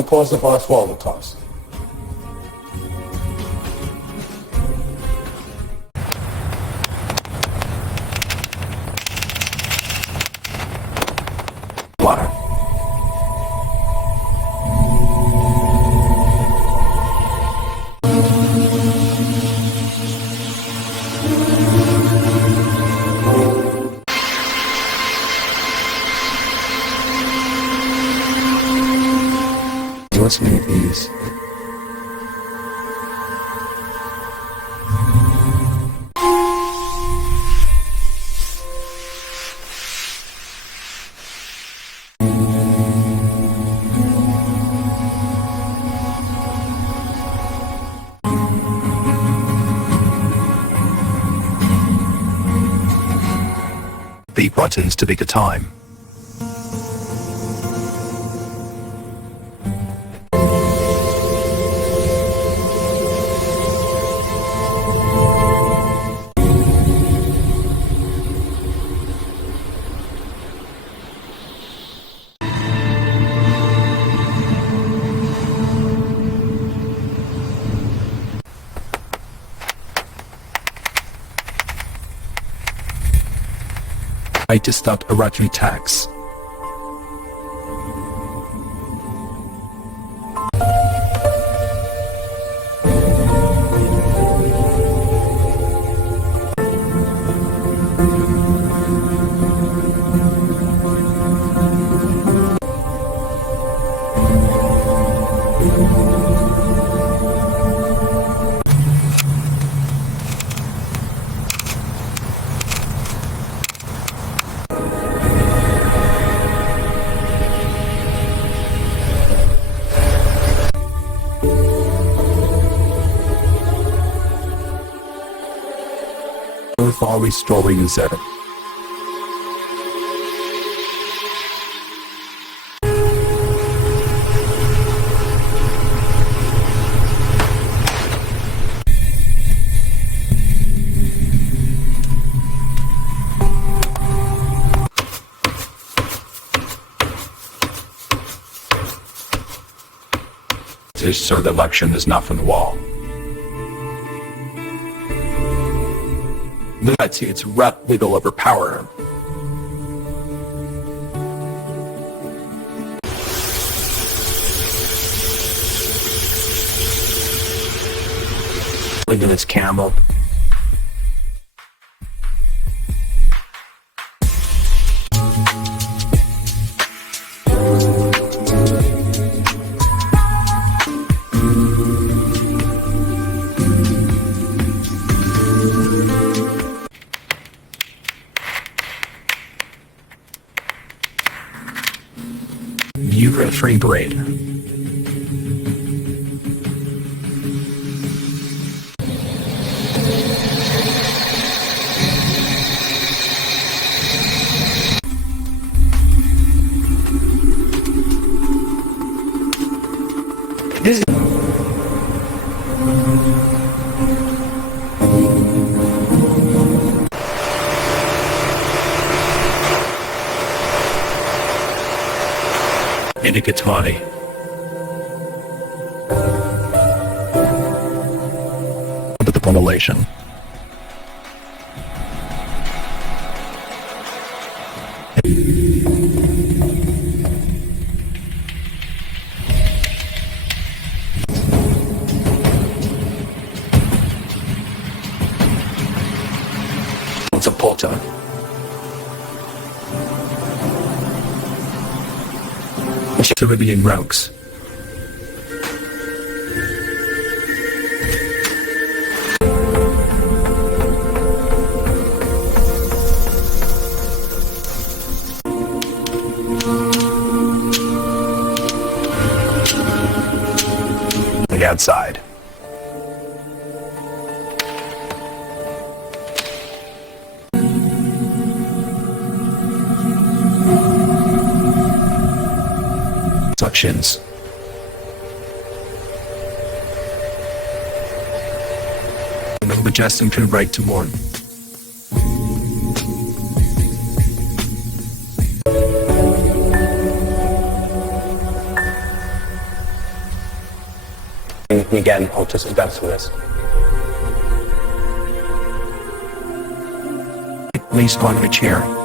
Don't pause the bar, swallow the toss. Water. What's many of these? The buttons to pick a time. To stop irregular attacks. Always strolling in seven. This sort of election is not from the wall. It's rapidly to overpower him. Look at this camel. Free parade. This Inigatani. But the formulation. It's a porta. Caribbean rogues. The outside. Suctions. Adjusting to the right to more. Miguel muchos inversores. At least on a chair.